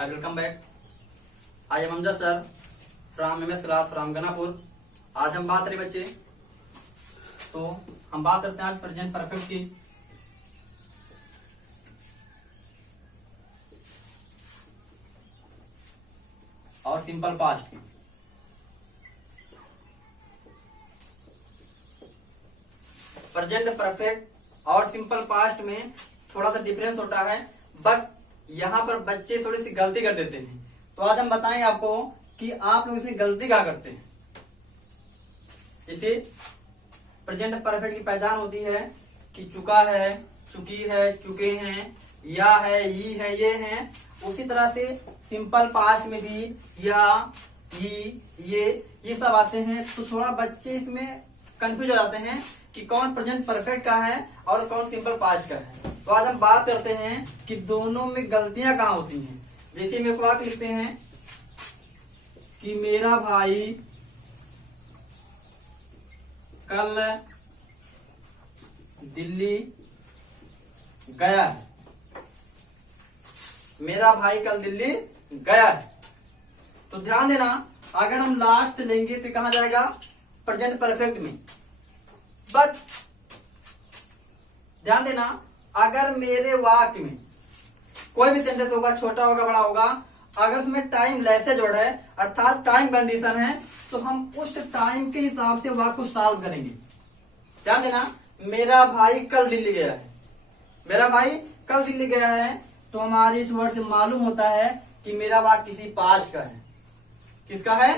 Hi, welcome back. I am Amjad sir from MS class from गनापुर। आज हम बात करें बच्चे, तो हम बात करते हैं आज प्रेजेंट परफेक्ट की। और सिंपल पास्ट की। प्रेजेंट परफेक्ट और सिंपल पास्ट में थोड़ा सा डिफरेंस होता है, बट यहाँ पर बच्चे थोड़ी सी गलती कर देते हैं। तो आज हम बताएंगे आपको कि आप लोग इसमें गलती क्या करते हैं। जैसे प्रेजेंट परफेक्ट की पहचान होती है कि चुका है, चुकी है, चुके हैं, या है, ई है, ये हैं। उसी तरह से सिंपल पास्ट में भी या, ई, ये सब आते हैं। तो थोड़ा बच्चे इसमें कंफ्यूज हो जाते हैं कि कौन प्रेजेंट परफेक्ट का है और कौन सिंपल पास्ट का है। तो आज हम बात करते हैं कि दोनों में गलतियां कहाँ होती हैं। जैसे में वाक्य लिखते हैं कि मेरा भाई कल दिल्ली गया है। मेरा भाई कल दिल्ली गया है। तो ध्यान देना, अगर हम लास्ट से लेंगे तो कहां जाएगा? प्रेजेंट परफेक्ट में। बट ध्यान देना, अगर मेरे वाक्य में कोई भी सेंटेंस होगा, छोटा होगा, बड़ा होगा, अगर उसमें टाइम लेसेज है अर्थात टाइम कंडीशन है, तो हम उस टाइम के हिसाब से वाक्य को सॉल्व करेंगे। ध्यान देना, मेरा भाई कल दिल्ली गया है। मेरा भाई कल दिल्ली गया है, तो हमारे इस वर्ड से मालूम होता है कि मेरा वाक्य किसी पास्ट का है। किसका है?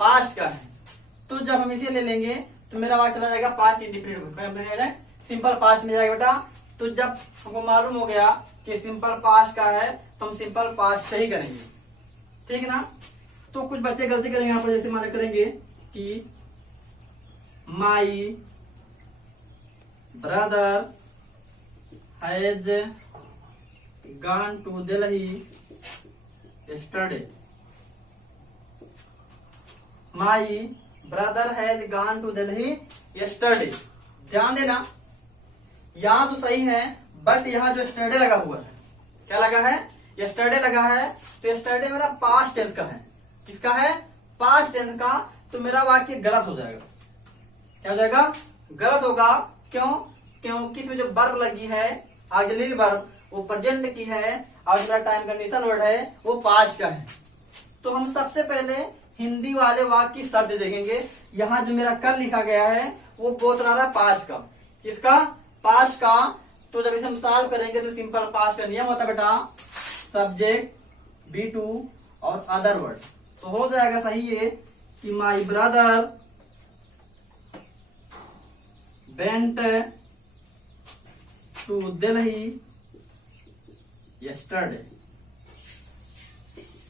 पास्ट का है। तो जब हम इसे ले लेंगे तो मेरा वाक्य चला जाएगा पास्ट इंडिफिनिट, सिंपल पास्ट में जाएगा बेटा। तो जब हमको मालूम हो गया कि सिंपल पास्ट का है, तो हम सिंपल पास्ट सही करेंगे। ठीक है ना? तो कुछ बच्चे गलती करेंगे यहाँ पर, जैसे मान करेंगे कि my brother has gone to Delhi yesterday. My brother has gone to Delhi yesterday. ध्यान देना, यहां तो सही है, बट यहां जो यस्टरडे लगा हुआ है, क्या लगा है? यस्टरडे लगा है। तो यस्टरडे मेरा पास्ट टेंस का है। किसका है? पास्ट टेंस का। तो मेरा वाक्य गलत हो जाएगा। क्या हो जाएगा? गलत होगा। क्यों? क्योंकि इसमें जो वर्ब लगी है, ऑक्सिलरी वर्ब, वो प्रेजेंट की है, और मेरा टाइम कंडीशन वर्ड है वो पास्ट का है। तो हम सबसे पहले हिंदी वाले वाक्य की शर्त देखेंगे। यहाँ जो मेरा कल लिखा गया है वो बोल रहा पास्ट का। किसका? पास्ट का। तो जब इसे हम सॉल्व करेंगे तो सिंपल पास्ट का नियम होता है बेटा, सब्जेक्ट बी टू और अदर वर्ड। तो हो जाएगा सही ये कि my brother went to Delhi yesterday.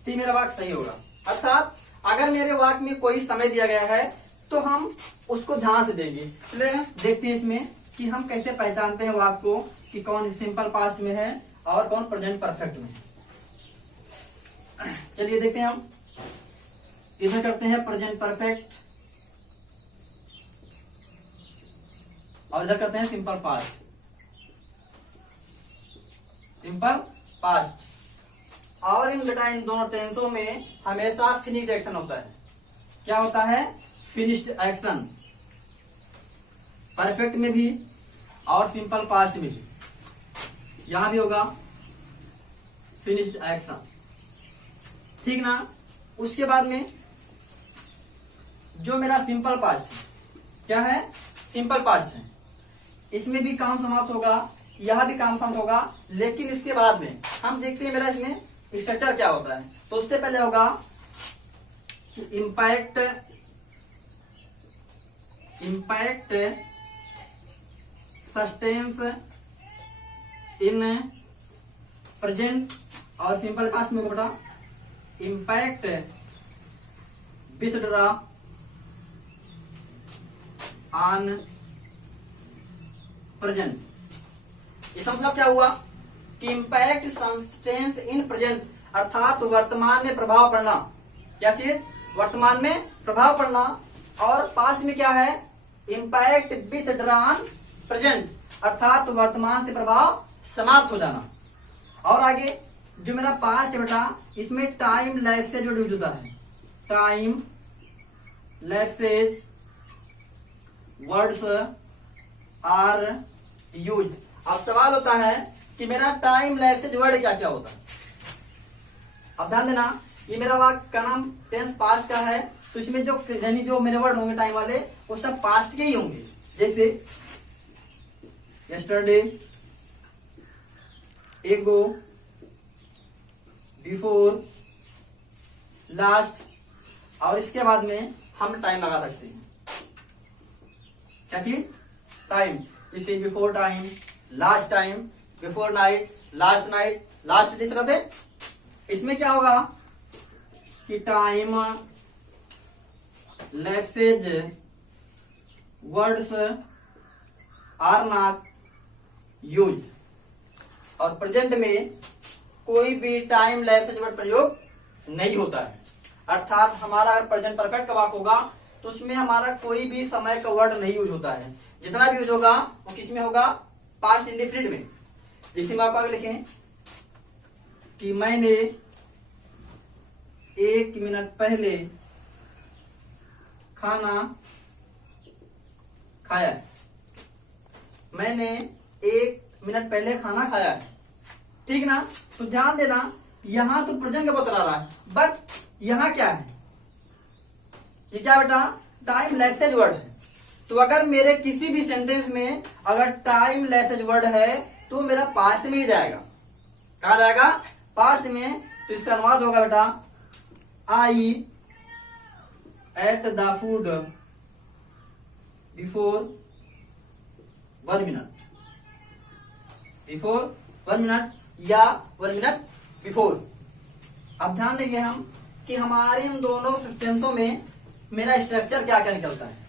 तो मेरा वाक्य सही होगा। अर्थात अगर मेरे वाक्य में कोई समय दिया गया है तो हम उसको ध्यान से देंगे। चलिए देखते हैं इसमें कि हम कैसे पहचानते हैं वाक्य को कि कौन सिंपल पास्ट में है और कौन प्रेजेंट परफेक्ट में है। चलिए देखते हैं, हम इधर करते हैं प्रेजेंट परफेक्ट और इधर करते हैं सिंपल पास्ट। सिंपल पास्ट और इन बेटा इन दोनों टेंसों में हमेशा फिनिश्ड एक्शन होता है। क्या होता है? Finished action. परफेक्ट में भी और सिंपल पास्ट में भी। यहां भी होगा फिनिश्ड एक्शन। ठीक ना? उसके बाद में जो मेरा सिंपल पास्ट है, क्या है? सिंपल पास्ट है। इसमें भी काम समाप्त होगा, यहां भी काम समाप्त होगा। लेकिन इसके बाद में हम देखते हैं मेरा इसमें स्ट्रक्चर क्या होता है। तो उससे पहले होगा कि इम्पैक्ट सस्टेन्स इन प्रेजेंट, और सिंपल पास्ट में बेटा इम्पैक्ट विथड्रॉ ऑन प्रेजेंट। इसका मतलब क्या हुआ कि इम्पैक्ट सस्टेन्स इन प्रेजेंट, अर्थात वर्तमान में प्रभाव पड़ना। क्या चीज? वर्तमान में प्रभाव पड़ना। और पास्ट में क्या है? इम्पैक्ट विथड्रॉ ऑन प्रेजेंट, अर्थात वर्तमान से प्रभाव समाप्त हो जाना। और आगे जो मेरा पास्ट है बेटा, इसमें टाइम लैप्सेज वर्ड यूज होता है। Time lapses words are use. अब सवाल होता है कि मेरा टाइम लैप्सेज वर्ड क्या क्या होता है। अब ध्यान देना, ये मेरा वाक्य का नाम टेंस पास्ट का है, तो इसमें जो यानी जो मेरे वर्ड होंगे टाइम वाले वो सब पास्ट के ही होंगे। जैसे यस्टरडे, एगो, बिफोर, लास्ट, और इसके बाद में हम टाइम लगा सकते हैं। क्या चीज? टाइम। जैसे before time, last time, before night, last night, last. इस तरह से इसमें क्या होगा कि time lapses words are not use. और प्रेजेंट में कोई भी टाइम लैप्सेज वर्ड प्रयोग नहीं होता है। अर्थात हमारा अगर प्रेजेंट परफेक्ट का वाक्य होगा तो उसमें हमारा कोई भी समय का वर्ड नहीं यूज होता है। जितना भी यूज होगा वो किस में होगा? पास्ट इंडेफिनिट में। जैसे हम आगे लिखें कि मैंने 1 मिनट पहले खाना खाया है। मैंने 1 मिनट पहले खाना खाया है, ठीक ना? तो ध्यान देना, यहां तो प्रेजेंट का बता रहा है, बट यहां क्या है? ये क्या बेटा? टाइम लैप्सेज वर्ड है। तो अगर मेरे किसी भी सेंटेंस में अगर टाइम लैप्सेज वर्ड है तो मेरा पास्ट में ही जाएगा। कहा जाएगा? पास्ट में। तो इसका अनुवाद होगा बेटा, I ate the food before 1 minute, before 1 minute या 1 मिनट बिफोर। अब ध्यान देंगे हम कि हमारे इन दोनों सेंटेंसों में मेरा स्ट्रक्चर क्या क्या निकलता है।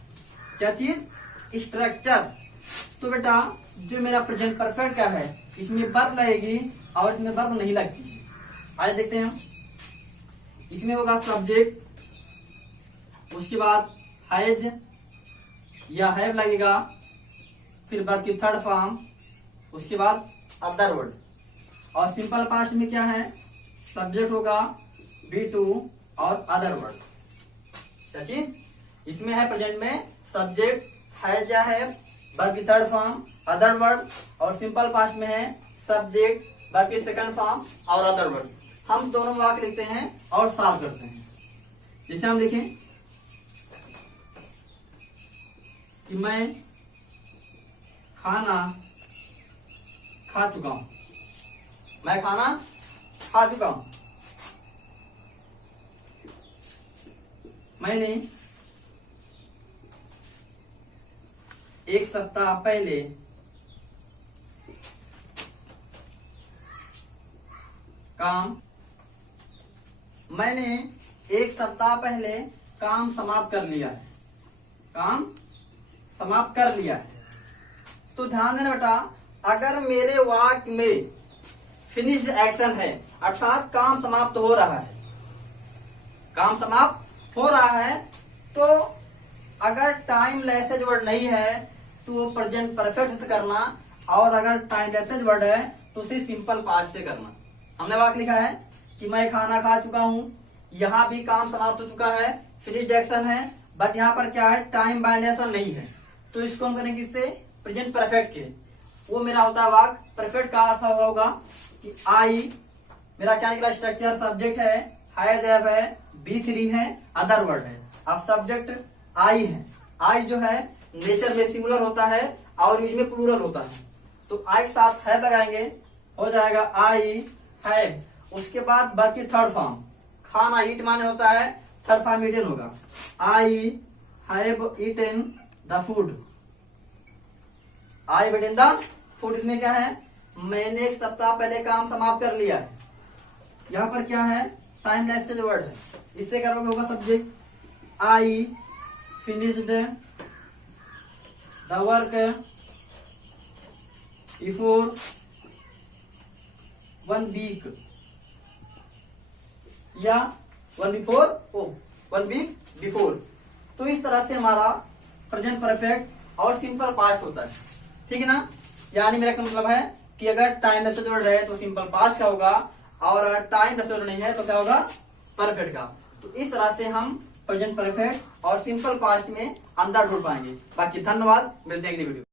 क्या चीज? स्ट्रक्चर। तो बेटा जो मेरा प्रेजेंट परफेक्ट का है इसमें वर्ब लगेगी और इसमें वर्ब नहीं लगती। आइए देखते हैं हम। इसमें होगा सब्जेक्ट, उसके बाद हैज या हैव लगेगा, फिर वर्ब की थर्ड फॉर्म, उसके बाद अदर वर्ड। और सिंपल पास्ट में क्या है? सब्जेक्ट होगा बी टू और अदर वर्ड। क्या चीज? इसमें है प्रेजेंट में सब्जेक्ट, हैज या हैव, वर्ब की थर्ड फॉर्म, अदर वर्ड। और सिंपल पास्ट में है सब्जेक्ट, वर्ब की सेकंड फॉर्म और अदर वर्ड। हम दोनों वाक्य लिखते हैं और सॉल्व करते हैं। जैसे हम लिखें कि मैं खाना खा चुका हूं। मैं खाना खा चुका हूं। मैंने 1 सप्ताह पहले मैंने 1 सप्ताह पहले काम समाप्त कर लिया है। काम समाप्त कर लिया है। तो ध्यान देना बेटा, अगर मेरे वाक्य में फिनिश्ड एक्शन है अर्थात काम समाप्त हो रहा है, काम समाप्त हो रहा है, तो अगर टाइम लैप्सेज वर्ड नहीं है तो वो प्रेजेंट परफेक्ट से करना, और अगर टाइम लैप्सेज वर्ड है तो उसे सिंपल पास्ट से करना। हमने वाक्य लिखा है कि मैं खाना खा चुका हूं, यहां भी काम समाप्त हो चुका है, फिनिश्ड एक्शन है, बट यहां पर क्या है? टाइम बाइंडेशन नहीं है। तो इसको हम करेंगे किससे? प्रेजेंट परफेक्ट के। वो मेरा होता है वाक्य। परफेक्ट का अर्थ होगा कि आई, मेरा क्या निकला? स्ट्रक्चर सब्जेक्ट है, हैज है, B3 है, अदर वर्ड है। अब सब्जेक्ट आई है। आई जो है नेचर में सिंगुलर होता है और यूज में प्लूरल होता है। तो आई साथ है लगाएंगे, हो जाएगा आई हैव। उसके बाद वर्ब की थर्ड फॉर्म, खाना ईट माने होता है, थर्ड फॉर्म ईटन होगा। I have eaten the food. I eaten the food. इसमें क्या है? मैंने 1 सप्ताह पहले काम समाप्त कर लिया है। यहाँ पर क्या है? टाइम लैप्सेज वर्ड है। इससे करोगे होगा subject I finished the work before 1 week या 1 वीक बिफोर। तो इस तरह से हमारा प्रेजेंट परफेक्ट और सिंपल पास्ट होता है, ठीक है ना? यानी मेरा मतलब है कि अगर टाइम लैप्सेज वर्ड है तो सिंपल पास्ट का होगा, और टाइम का नहीं है तो क्या होगा, परफेक्ट का। तो इस तरह से हम प्रेजेंट परफेक्ट और सिंपल पास्ट में अंतर ढूंढ पाएंगे। बाकी धन्यवाद, मिलते हैं अगली वीडियो।